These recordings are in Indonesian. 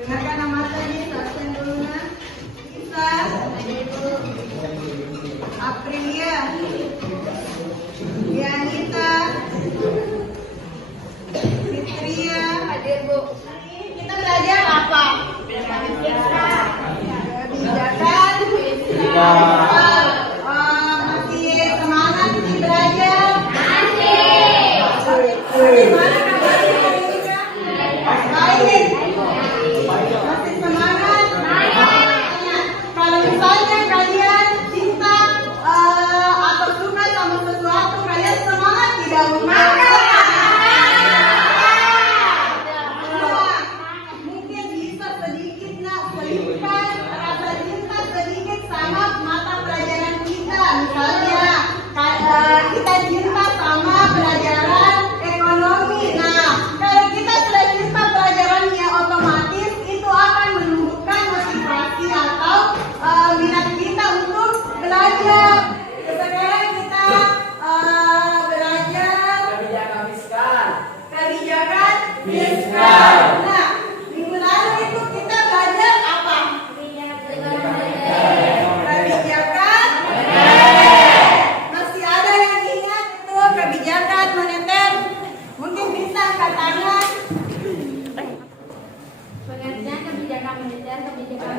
Dengarkan nama tadi, absen dulu nah. Isa, Aprilia, Dianita, Fitria, hadir Bu. Kita belajar apa? Kebijakan fiskal. Masih semangat nih belajar? Bagaimana kabarnya hari ini, Kak? Baik. Masih semangat? Kalau misalnya kalian cinta atau suka sama sesuatu, kalian semangat tidak? Mungkin bisa sedikit nak selipkan rasa cinta sedikit sama mata pelajaran kita. Misalnya kita cinta sama pelajaran ekonomi. Nah, kalau kita sudah cinta pelajarannya, otomatis itu akan menumbuhkan motivasi atau minat kita untuk belajar. Sekarang kita belajar Kebijakan fiskal. kebijakan fiskal. Nah, minggu lalu itu kita belajar apa? Kebijakan moneter. Masih ada yang ingat itu kebijakan moneter? Mungkin bisa angkat tangan. Pengertian kebijakan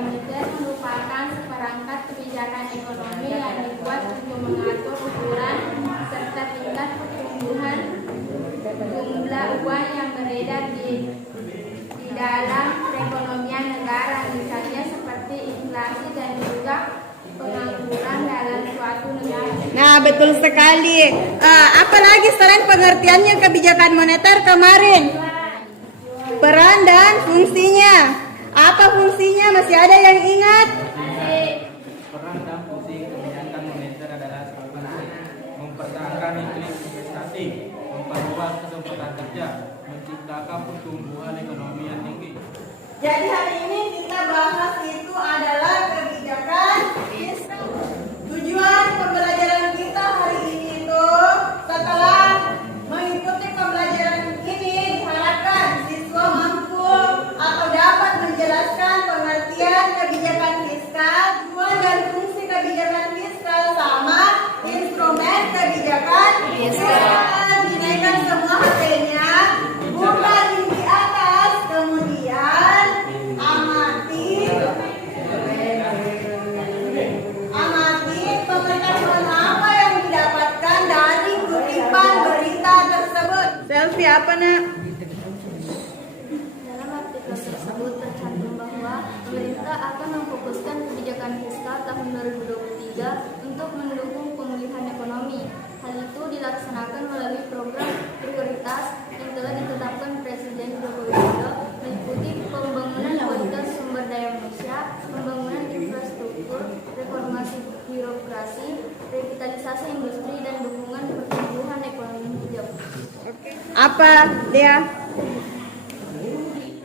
moneter merupakan seperangkat kebijakan ekonomi yang dibuat untuk mengatur ukuran serta tingkat pertumbuhan jumlah uang yang beredar di dalam perekonomian negara, misalnya seperti inflasi dan juga pengangguran dalam suatu negara. Nah, betul sekali. Apalagi selain pengertiannya kebijakan moneter kemarin? Peran dan fungsinya. Apa fungsinya? Masih ada yang ingat? Peran dan fungsi kebijakan moneter adalah mempertahankan iklim investasi, memperluas kesempatan kerja, menciptakan pertumbuhan ekonomi yang tinggi. Jadi hari ini kita bahas itu adalah kebijakan fiskal. Tujuan pembelajaran kita hari ini itu setelah mengikuti pembelajaran ini diharapkan siswa mampu atau dapat menjelaskan pengertian kebijakan fiskal, tujuan dan fungsi kebijakan fiskal sama instrumen kebijakan fiskal. Dinaikkan semua HP-nya, buka link di atas, kemudian amati pengetahuan apa yang didapatkan dari kutipan berita tersebut. Selfie apa nak? Dalam artikel tersebut tercantum bahwa pemerintah akan memfokuskan kebijakan fiskal tahun 2023 untuk mendukung pemulihan ekonomi. Hal itu dilaksanakan melalui program prioritas yang telah ditetapkan Presiden Joko Widodo, meliputi pembangunan kualitas sumber daya manusia, pembangunan infrastruktur, reformasi birokrasi, revitalisasi industri, dan dukungan pertumbuhan ekonomi hijau. Apa dia?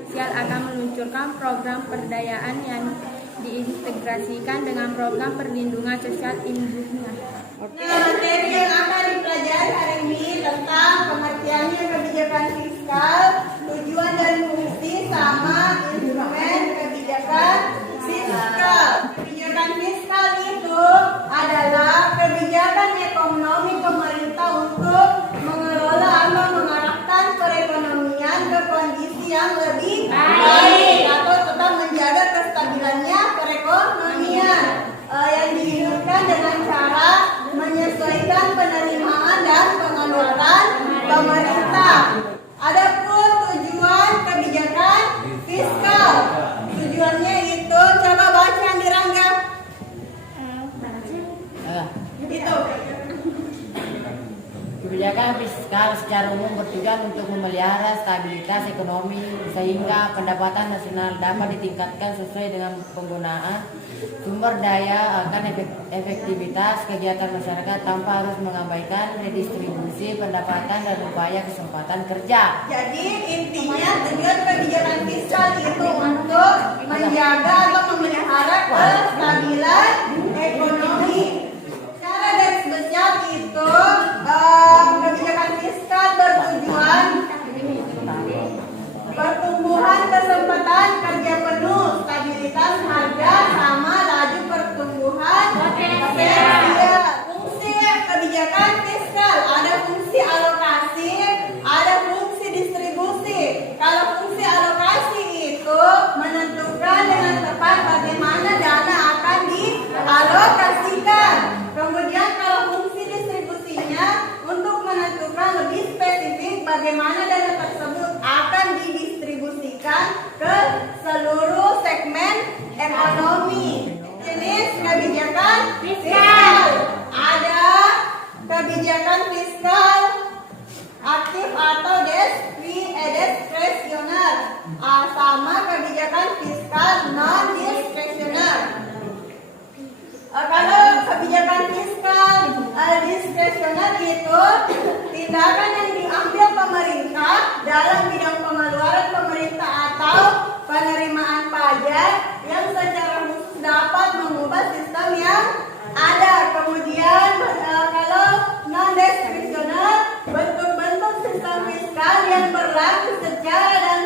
Sosial akan meluncurkan program perdayaan yang diintegrasikan dengan program perlindungan sosial induknya. Nah, materi yang akan dipelajari hari ini tentang pengertiannya kebijakan fiskal, tujuan dan fungsi sama instrumen kebijakan fiskal. Kebijakan fiskal itu adalah kebijakan ekonomi pemerintah untuk mengelola atau mengarahkan perekonomian ke kondisi yang lebih baik atau tetap menjaga kestabilannya perekonomian yang diinginkan dengan cara menyesuaikan penerimaan dan pengeluaran pemerintah. Adapun tujuan kebijakan fiskal, tujuannya itu coba baca yang dirangga. Itu. Kebijakan fiskal secara umum bertujuan untuk memelihara stabilitas ekonomi sehingga pendapatan nasional dapat ditingkatkan sesuai dengan penggunaan sumber daya akan efektivitas kegiatan masyarakat tanpa harus mengabaikan redistribusi pendapatan dan upaya kesempatan kerja. Jadi intinya tujuan kebijakan fiskal itu untuk menjaga atau memelihara kestabilan itu tindakan yang diambil pemerintah dalam bidang pengeluaran pemerintah atau penerimaan pajak yang secara khusus dapat mengubah sistem yang ada. Kemudian kalau non diskresional, bentuk-bentuk sistem fiskal yang berlaku sekarang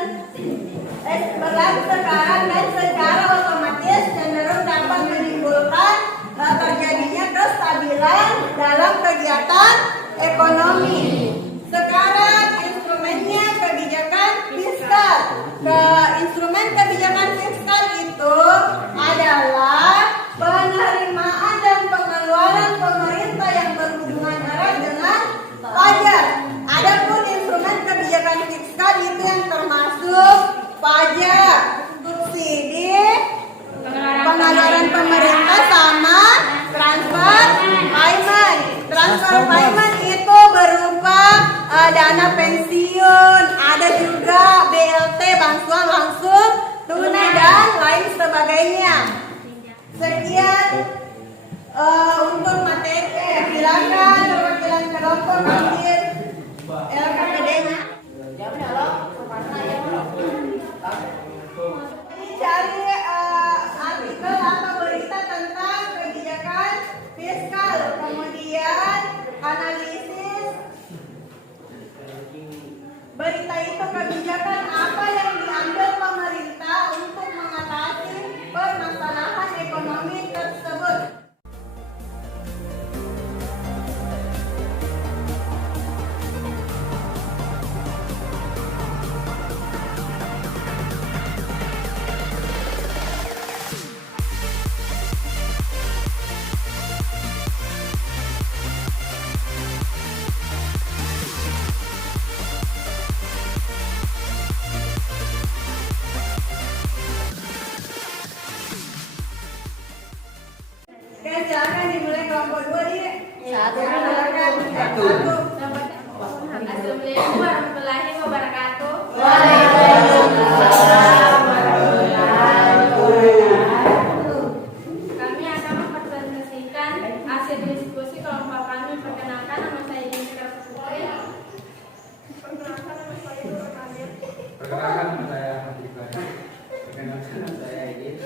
dan secara otomatis cenderung dapat menimbulkan terjadinya kestabilan dalam kegiatan ekonomi. Sekarang instrumennya kebijakan fiskal. Instrumen kebijakan fiskal itu adalah penerimaan dan pengeluaran pemerintah yang berhubungan erat dengan pajak. Adapun instrumen kebijakan fiskal itu yang termasuk pajak, subsidi, pengeluaran pemerintah sama transfer payment. Transfer payment itu berupa dana pensiun, ada juga BLT, bantuan langsung tunai dan lain sebagainya. Sekian untuk materi. Silakan perwakilan kelompok ambil LKPD-nya. Cari artikel atau berita tentang kebijakan fiskal, kemudian analisis berita itu kebijakan apa yang diambil pemerintah untuk mengatasi permasalahan ekonomi tersebut. Oke, silakan dimulai kelompok 2 di Satu. silakan. Satu. Assalamualaikum warahmatullahi wabarakatuh. Kami akan mempresentasikan hasil diskusi kelompok kami. Perkenalkan, nama saya Yusra Putri. Perkenalkan nama saya Menteri Bani. Perkenalkan nama saya Edith.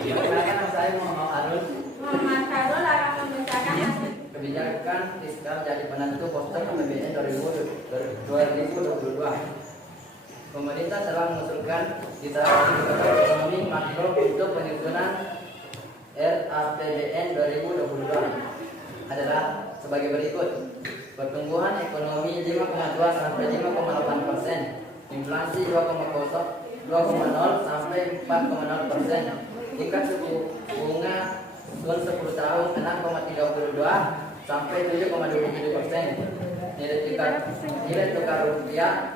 Perkenalkan nama saya Muhammad Arul. Muhammad Karul akan membacakan hasil. Kebijakan fiskal jadi penentu poster APBN 2022. Pemerintah telah mengusulkan kisaran indikator ekonomi makro untuk penyusunan RAPBN 2022 adalah sebagai berikut. Pertumbuhan ekonomi 5,2 sampai 5,8%, inflasi 2,0 sampai 4,0%, tingkat suku bunga non 10 tahun 6,32 sampai 7,27%, nilai tukar rupiah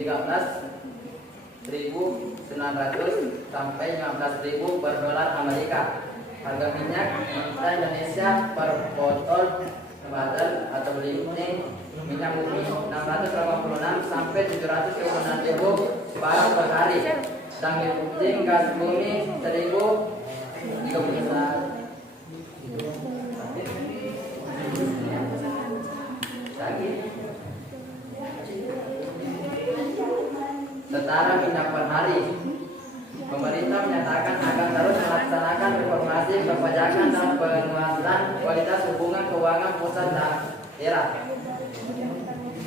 13.900 sampai 15.000 per dolar Amerika. Harga minyak mentah Indonesia per botol atau beli minyak bumi 686 sampai 726.000 barang per hari. Dan putih gas bumi 1.031. Setara minyak per hari. Pemerintah menyatakan akan terus melaksanakan reformasi perpajakan dan penguatan kualitas hubungan keuangan pusat dan daerah.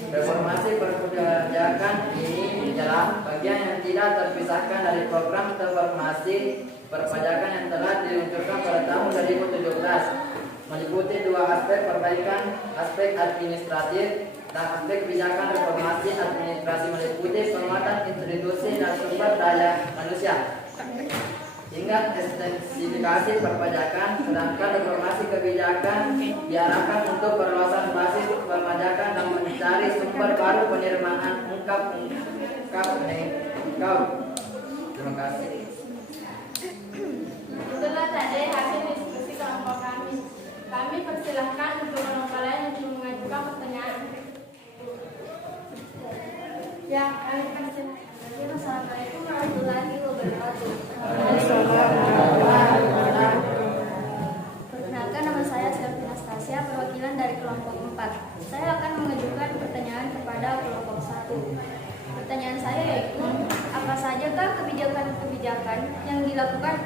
Reformasi perpajakan ini adalah bagian yang tidak terpisahkan dari program reformasi perpajakan yang telah diluncurkan pada tahun 2017, meliputi dua aspek perbaikan, aspek administratif dan aspek kebijakan. Reformasi administrasi meliputi penguatan institusi dan sumber daya manusia hingga ekstensifikasi perpajakan, sedangkan reformasi kebijakan diarahkan untuk perluasan basis perpajakan dan mencari sumber baru penerimaan ungkap. Terima kasih. Itulah tadi hasil diskusi kelompok kami. Kami persilahkan untuk kelompok lain untuk mengajukan pertanyaan. Ya, kami persilahkan. Assalamualaikum warahmatullahi wabarakatuh. Perkenalkan, nama saya Selvina Stari.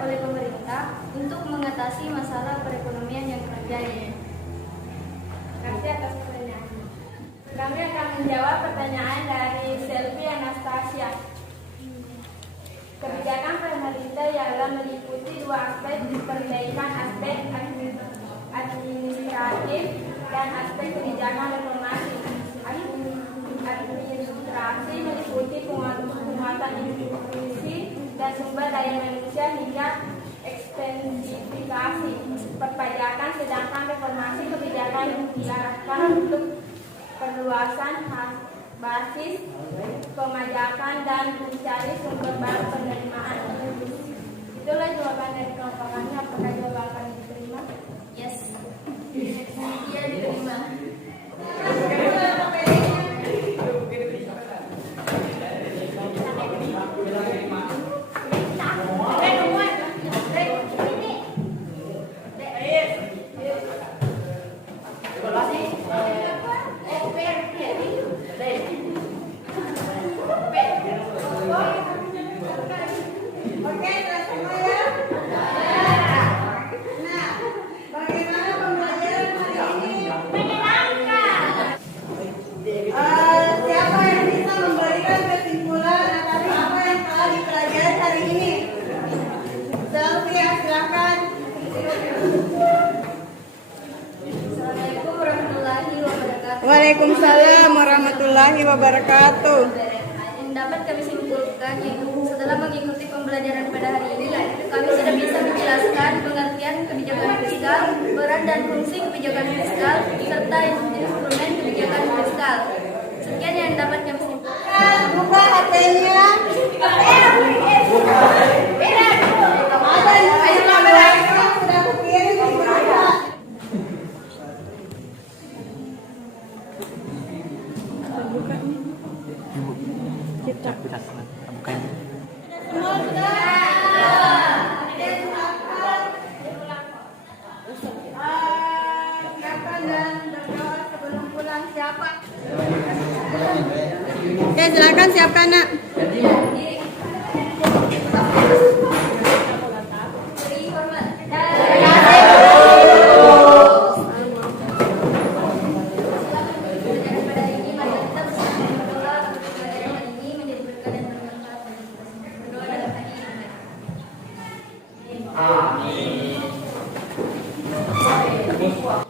oleh pemerintah untuk mengatasi masalah perekonomian yang terjadi? Terima kasih atas pertanyaan. Kami akan menjawab pertanyaan dari Selvi Anastasia. Kebijakan pemerintah ialah meliputi dua aspek, perbaikan aspek administratif dan aspek kebijakan reformasi. Administrasi meliputi penguatan institusi dan sumber daya manusia hingga ekstensifikasi perpajakan, sedangkan reformasi kebijakan diarahkan untuk perluasan basis pemajakan dan mencari sumber baru penerimaan. Itulah jawaban dari kelompok kami. Apakah jawaban diterima? Yes. Iya, diterima. Oke, telah semua ya? Nah, bagaimana pembelajaran hari ini? Siapa yang bisa memberikan kesimpulan atas apa yang telah dipelajari hari ini? Selfie, silakan. Assalamualaikum warahmatullahi wabarakatuh. Waalaikumsalam warahmatullahi wabarakatuh. Yang dapat kami simpulkan yaitu setelah mengikuti pembelajaran pada hari ini, kami sudah bisa menjelaskan pengertian kebijakan fiskal, peran dan fungsi kebijakan fiskal, serta instrumen kebijakan fiskal. Sekian yang dapat kami simpulkan. Buka HP-nya. Ada yang sudah kukirim di mana? Siapkan dan berdoa sebelum pulang. Siapa? Oke, silakan siapkan, Nak. Beri hormat. Pada hari ini, mari kita bersama berdoa untuk pembelajaran hari ini menjadi berkah dan bermanfaat bagi kita semua. Berdoa dalam hati. Amin.